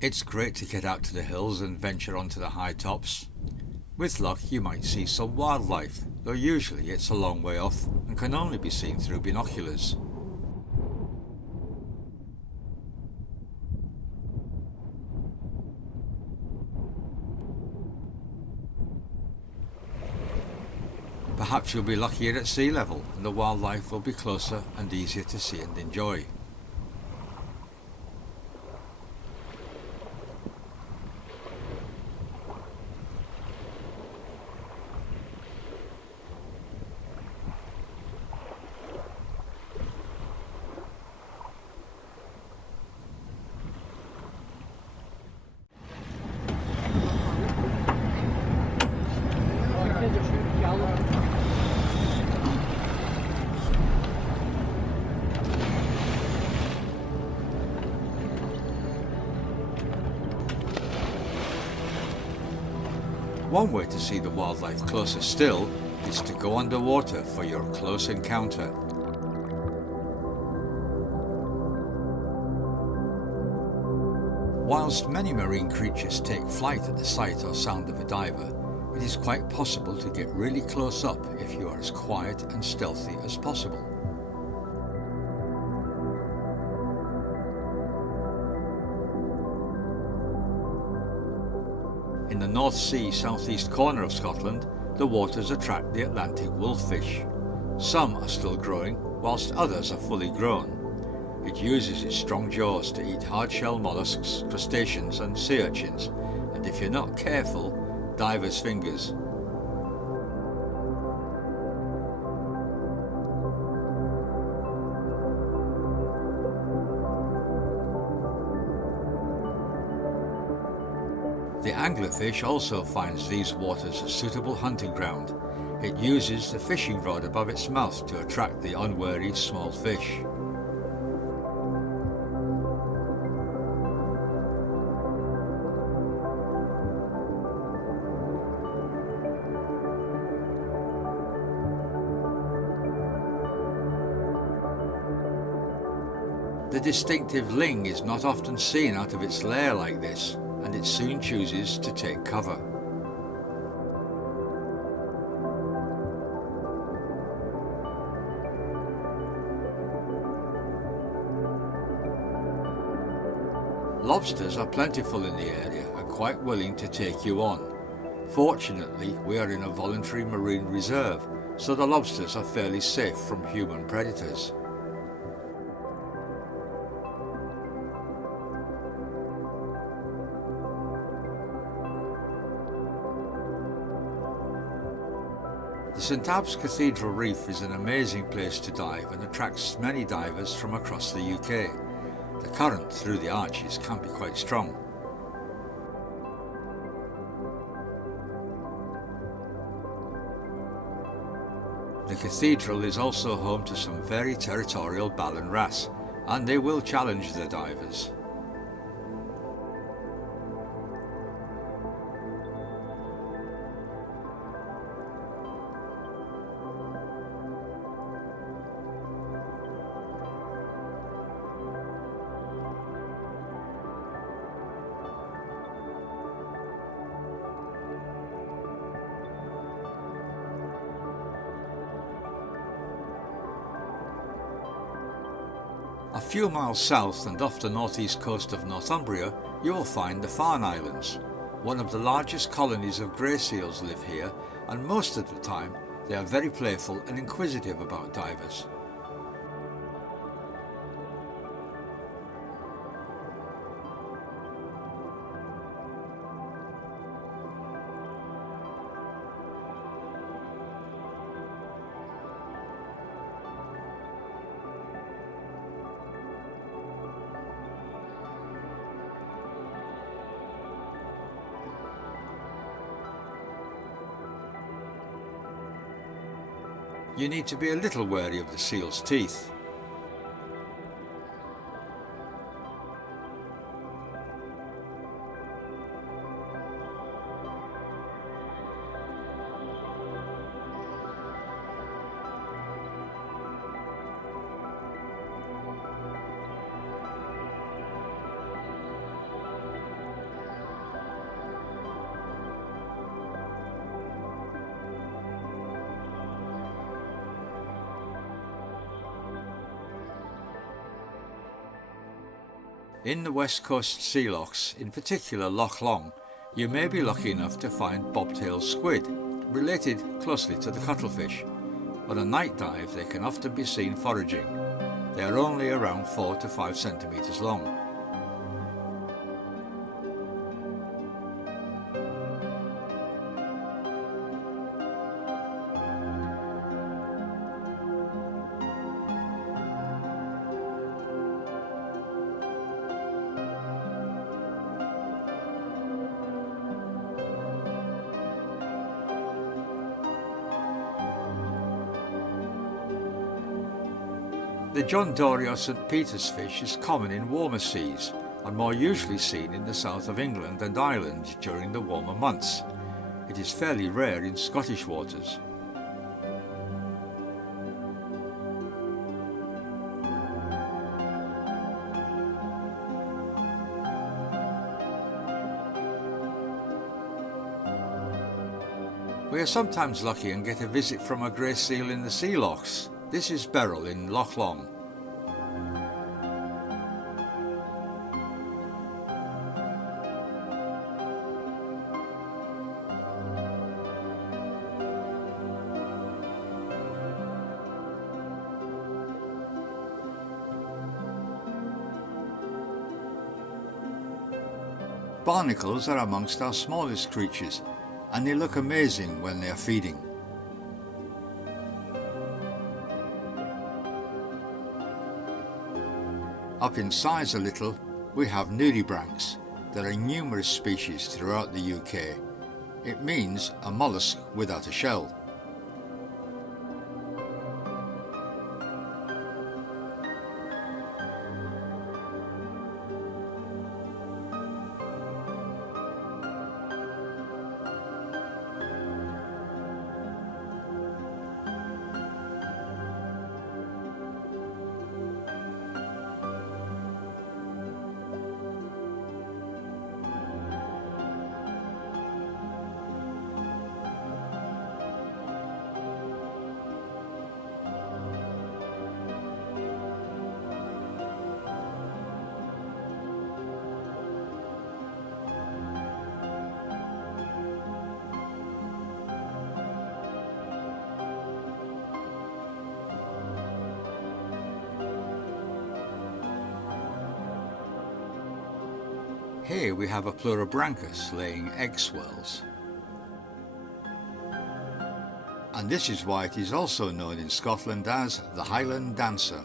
It's great to get out to the hills and venture onto the high tops. With luck you might see some wildlife, though usually it's a long way off and can only be seen through binoculars. Perhaps you'll be luckier at sea level and the wildlife will be closer and easier to see and enjoy. One way to see the wildlife closer still is to go underwater for your close encounter. Whilst many marine creatures take flight at the sight or sound of a diver, it is quite possible to get really close up if you are as quiet and stealthy as possible. In the North Sea southeast corner of Scotland, the waters attract the Atlantic wolffish. Some are still growing, whilst others are fully grown. It uses its strong jaws to eat hard-shell mollusks, crustaceans and sea urchins, and if you're not careful, divers' fingers. The anglerfish also finds these waters a suitable hunting ground. It uses the fishing rod above its mouth to attract the unwary small fish. The distinctive ling is not often seen out of its lair like this, and it soon chooses to take cover. Lobsters are plentiful in the area and quite willing to take you on. Fortunately, we are in a voluntary marine reserve, so the lobsters are fairly safe from human predators. The St Abbs Cathedral Reef is an amazing place to dive and attracts many divers from across the UK. The current through the arches can be quite strong. The cathedral is also home to some very territorial Balden Rat, and they will challenge the divers. A few miles south and off the northeast coast of Northumbria, you will find the Farne Islands. One of the largest colonies of grey seals live here, and most of the time they are very playful and inquisitive about divers. You need to be a little wary of the seal's teeth. In the west coast sea lochs, in particular Loch Long, you may be lucky enough to find bobtail squid, related closely to the cuttlefish. On a night dive they can often be seen foraging. They are only around 4 to 5 centimetres long. The John Dory or St Peter's fish is common in warmer seas and more usually seen in the south of England and Ireland during the warmer months. It is fairly rare in Scottish waters. We are sometimes lucky and get a visit from a grey seal in the sea lochs. This is Beryl in Loch Long. Barnacles are amongst our smallest creatures, and they look amazing when they are feeding. Up in size a little, we have nudibranchs. There are numerous species throughout the UK. It means a mollusk without a shell. Here we have a Pluribranchus laying egg swells. And this is why it is also known in Scotland as the Highland Dancer.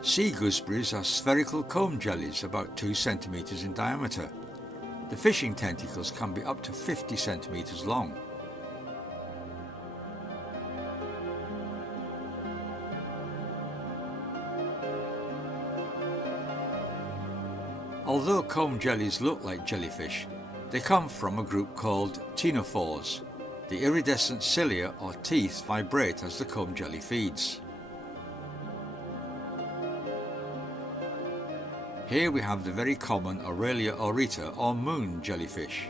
Sea gooseberries are spherical comb jellies about 2 centimetres in diameter. The fishing tentacles can be up to 50 centimetres long. Although comb jellies look like jellyfish, they come from a group called ctenophores. The iridescent cilia or teeth vibrate as the comb jelly feeds. Here we have the very common Aurelia aurita or moon jellyfish.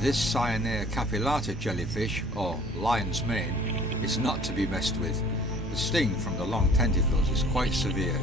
This Cyanea capillata jellyfish, or lion's mane, is not to be messed with. The sting from the long tentacles is quite severe.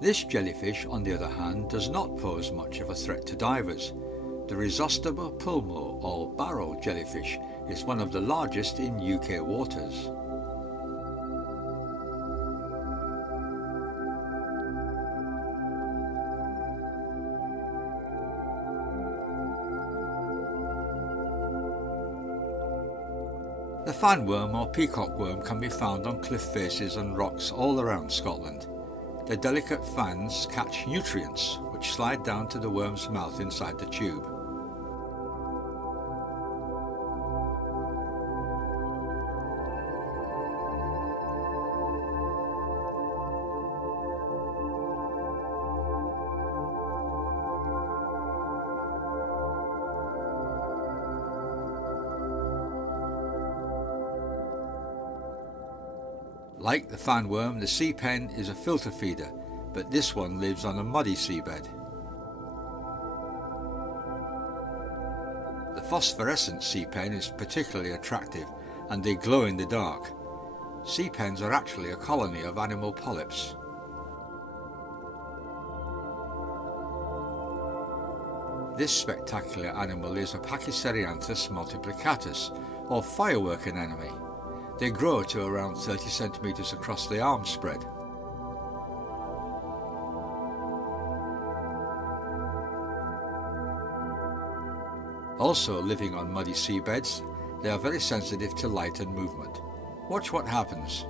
This jellyfish, on the other hand, does not pose much of a threat to divers. The Rhizostoma pulmo, or barrel jellyfish, is one of the largest in UK waters. The fanworm or peacock worm can be found on cliff faces and rocks all around Scotland. Their delicate fans catch nutrients which slide down to the worm's mouth inside the tube. Like the fanworm, the sea pen is a filter feeder, but this one lives on a muddy seabed. The phosphorescent sea pen is particularly attractive and they glow in the dark. Sea pens are actually a colony of animal polyps. This spectacular animal is a Pachycerianthus multiplicatus, or firework anemone. They grow to around 30 centimeters across the arm spread. Also living on muddy seabeds, they are very sensitive to light and movement. Watch what happens.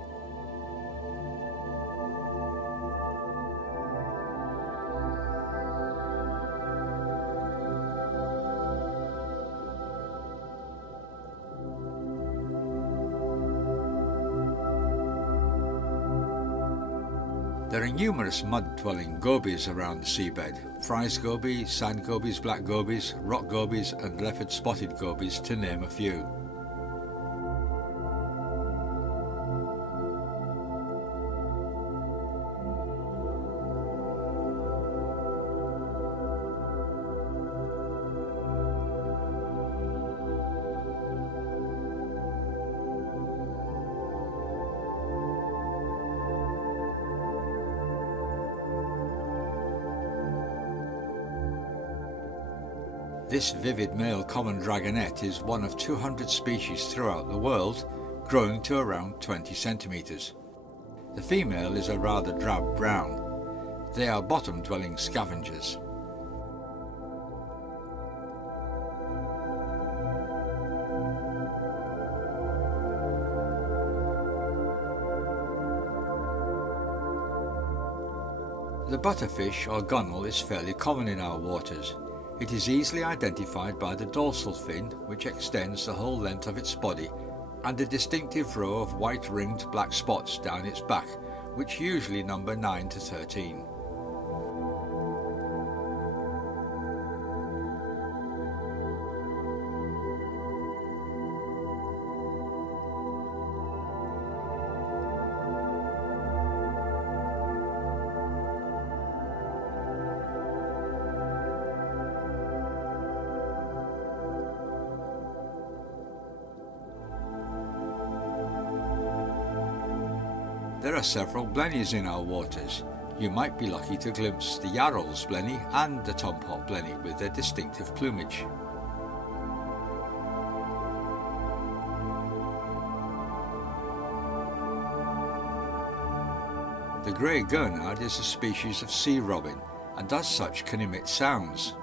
There are numerous mud-dwelling gobies around the seabed: fries goby, sand gobies, black gobies, rock gobies and leopard-spotted gobies, to name a few. This vivid male common dragonette is one of 200 species throughout the world, growing to around 20 centimeters. The female is a rather drab brown. They are bottom-dwelling scavengers. The butterfish or gunnel is fairly common in our waters. It is easily identified by the dorsal fin, which extends the whole length of its body, and a distinctive row of white ringed black spots down its back, which usually number 9 to 13. There are several blennies in our waters. You might be lucky to glimpse the Yarrow's blenny and the Tompot blenny with their distinctive plumage. The grey gurnard is a species of sea robin and as such can emit sounds.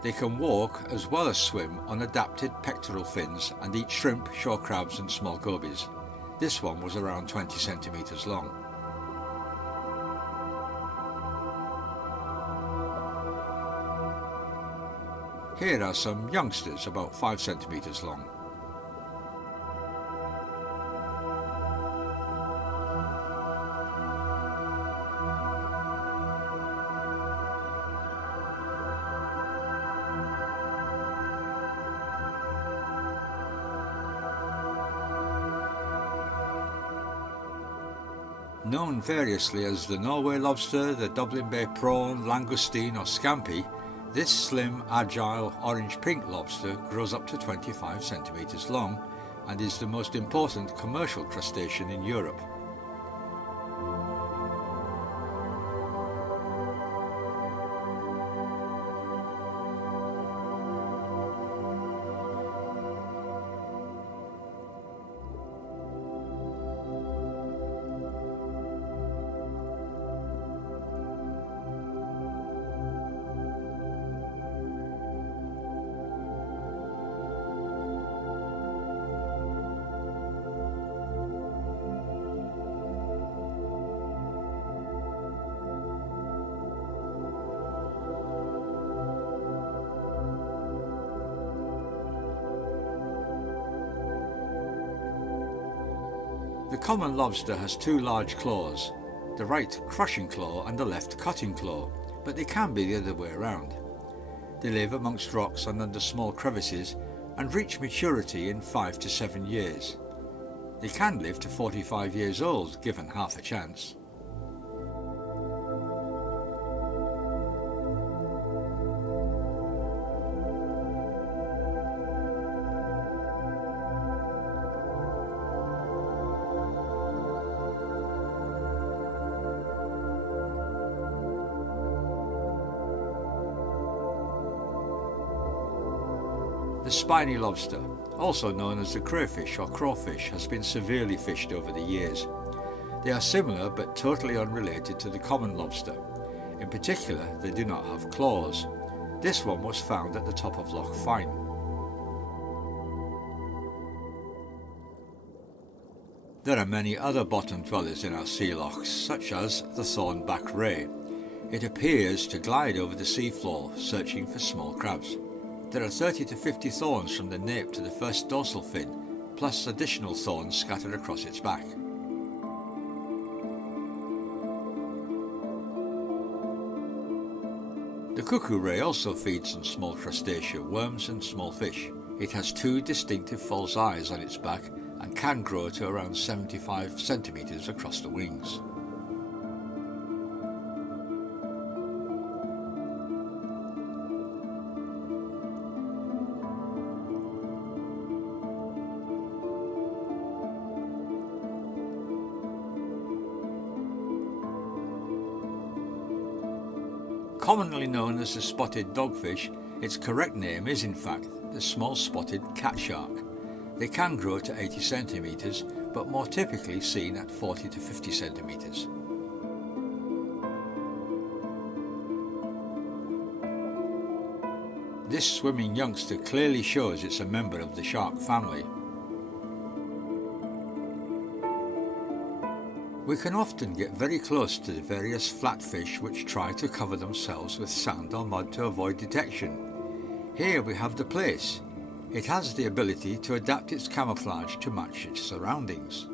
They can walk as well as swim on adapted pectoral fins and eat shrimp, shore crabs and small gobies. This one was around 20 centimeters long. Here are some youngsters about 5 centimeters long. Known variously as the Norway lobster, the Dublin Bay prawn, langoustine or scampi, this slim, agile, orange-pink lobster grows up to 25 centimeters long and is the most important commercial crustacean in Europe. The common lobster has two large claws, the right crushing claw and the left cutting claw, but they can be the other way around. They live amongst rocks and under small crevices and reach maturity in 5 to 7 years. They can live to 45 years old given half a chance. The spiny lobster, also known as the crayfish or crawfish, has been severely fished over the years. They are similar but totally unrelated to the common lobster. In particular, they do not have claws. This one was found at the top of Loch Long. There are many other bottom dwellers in our sea lochs, such as the thornback ray. It appears to glide over the seafloor, searching for small crabs. There are 30 to 50 thorns from the nape to the first dorsal fin, plus additional thorns scattered across its back. The cuckoo ray also feeds on small crustacea, worms and small fish. It has two distinctive false eyes on its back and can grow to around 75 centimetres across the wings. Commonly known as the spotted dogfish, its correct name is in fact the small spotted cat shark. They can grow to 80 centimetres, but more typically seen at 40 to 50 centimetres. This swimming youngster clearly shows it's a member of the shark family. We can often get very close to the various flatfish which try to cover themselves with sand or mud to avoid detection. Here we have the plaice. It has the ability to adapt its camouflage to match its surroundings.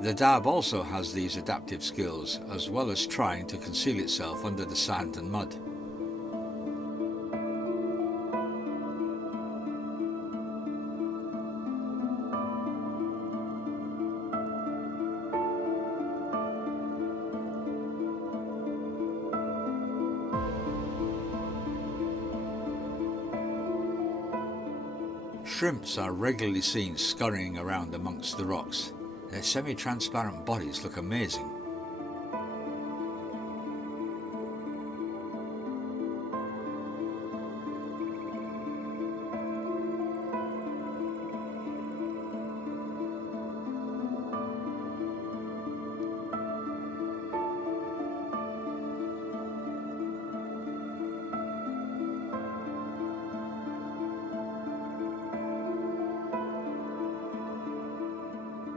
The dab also has these adaptive skills, as well as trying to conceal itself under the sand and mud. Shrimps are regularly seen scurrying around amongst the rocks. Their semi-transparent bodies look amazing.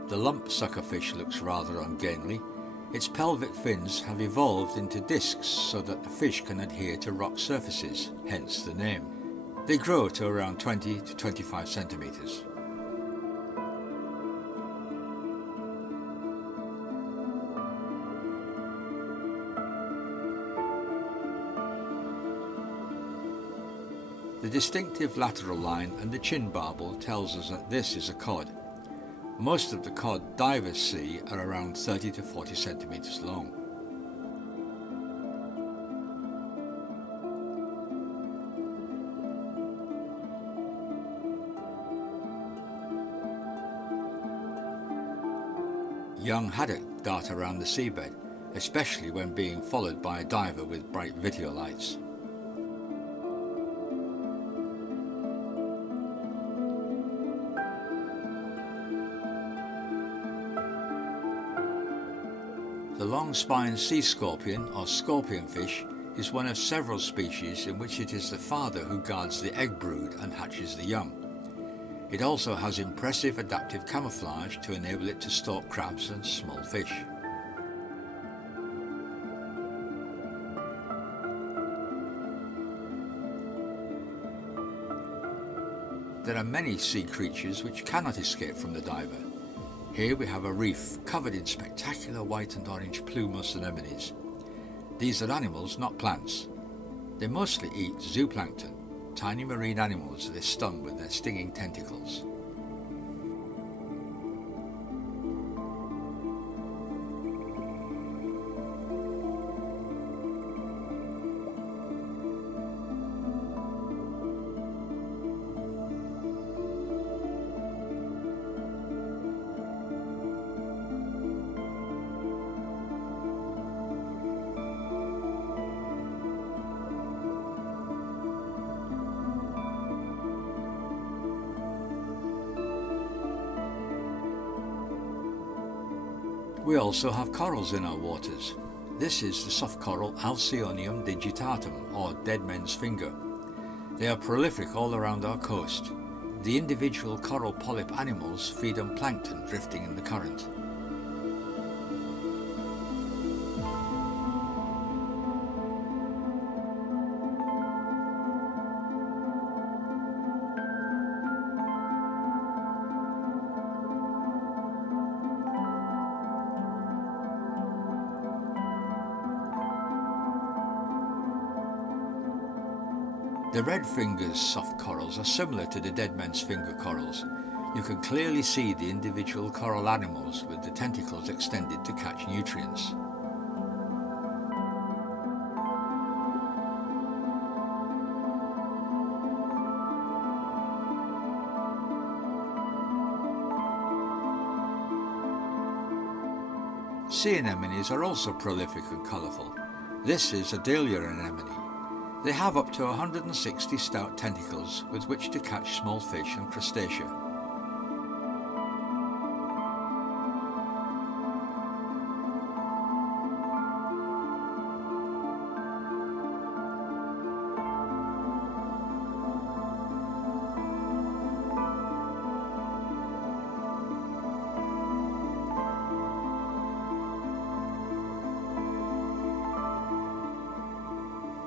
The lump suckerfish looks rather ungainly. Its pelvic fins have evolved into discs so that the fish can adhere to rock surfaces, hence the name. They grow to around 20 to 25 centimetres. The distinctive lateral line and the chin barbel tells us that this is a cod. Most of the cod divers see are around 30 to 40 centimetres long. Young haddock dart around the seabed, especially when being followed by a diver with bright video lights. The long-spined sea scorpion or scorpionfish is one of several species in which it is the father who guards the egg brood and hatches the young. It also has impressive adaptive camouflage to enable it to stalk crabs and small fish. There are many sea creatures which cannot escape from the diver. Here we have a reef covered in spectacular white and orange plumose anemones. These are animals, not plants. They mostly eat zooplankton, tiny marine animals they stung with their stinging tentacles. We also have corals in our waters. This is the soft coral Alcyonium digitatum, or dead men's finger. They are prolific all around our coast. The individual coral polyp animals feed on plankton drifting in the current. The red fingers soft corals are similar to the dead men's finger corals. You can clearly see the individual coral animals with the tentacles extended to catch nutrients. Sea anemones are also prolific and colourful. This is a dahlia anemone. They have up to 160 stout tentacles with which to catch small fish and crustacea.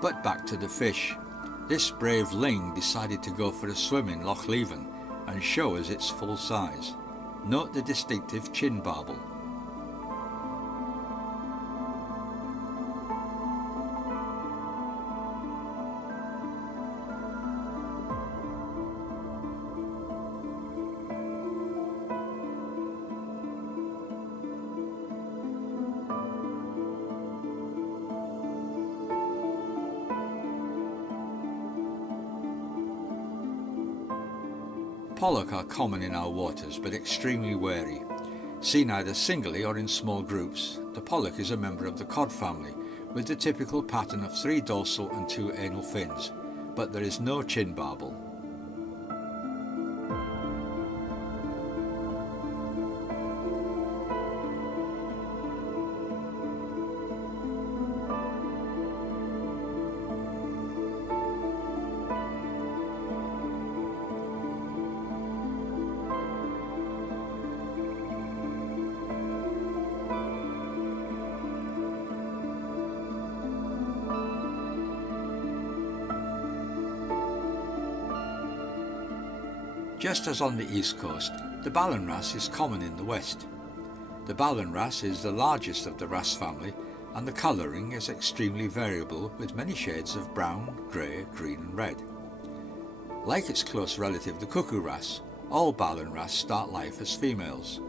But back to the fish. This brave ling decided to go for a swim in Loch Long and show us its full size. Note the distinctive chin barbel. Pollock are common in our waters but extremely wary. Seen either singly or in small groups, the pollock is a member of the cod family with the typical pattern of 3 dorsal and 2 anal fins, but there is no chin barbel. Just as on the east coast, the Balden Rat is common in the west. The Balden Rat is the largest of the wrasse family, and the colouring is extremely variable with many shades of brown, grey, green and red. Like its close relative the cuckoo wrasse, all Balden Rats start life as females.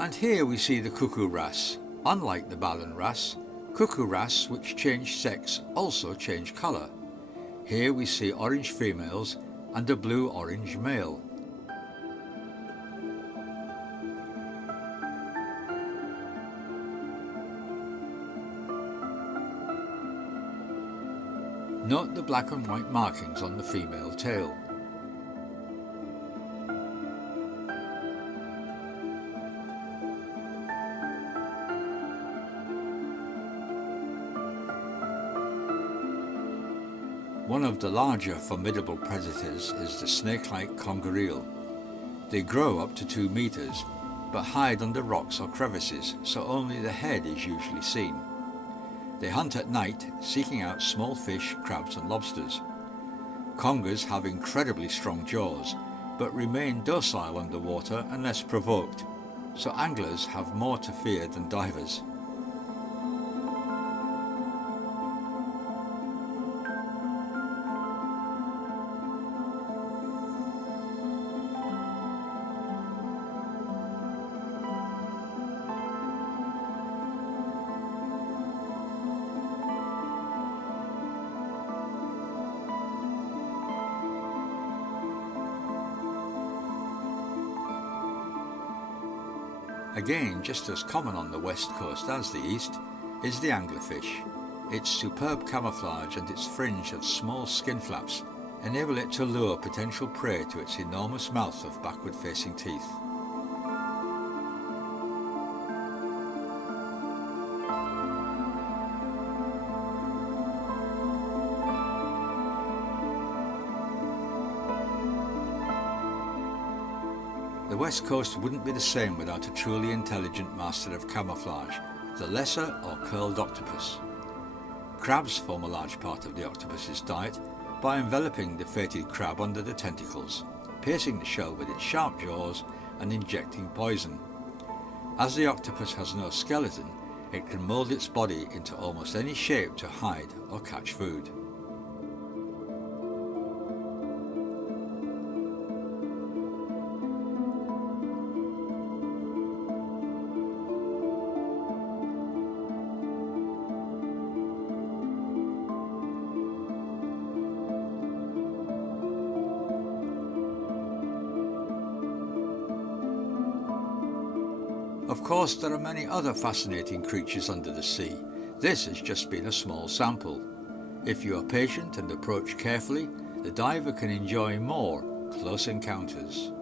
And here we see the cuckoo wrasse. Unlike the Balden Rat, Cuckoo wrasse which change sex also change colour. Here we see orange females and a blue-orange male. Note the black and white markings on the female tail. One of the larger formidable predators is the snake-like conger. They grow up to 2 meters, but hide under rocks or crevices, so only the head is usually seen. They hunt at night, seeking out small fish, crabs and lobsters. Congas have incredibly strong jaws, but remain docile underwater unless provoked, so anglers have more to fear than divers. Again, just as common on the west coast as the east, is the anglerfish. Its superb camouflage and its fringe of small skin flaps enable it to lure potential prey to its enormous mouth of backward-facing teeth. The west coast wouldn't be the same without a truly intelligent master of camouflage, the lesser or curled octopus. Crabs form a large part of the octopus's diet by enveloping the fated crab under the tentacles, piercing the shell with its sharp jaws and injecting poison. As the octopus has no skeleton, it can mould its body into almost any shape to hide or catch food. Of course, there are many other fascinating creatures under the sea. This has just been a small sample. If you are patient and approach carefully, the diver can enjoy more close encounters.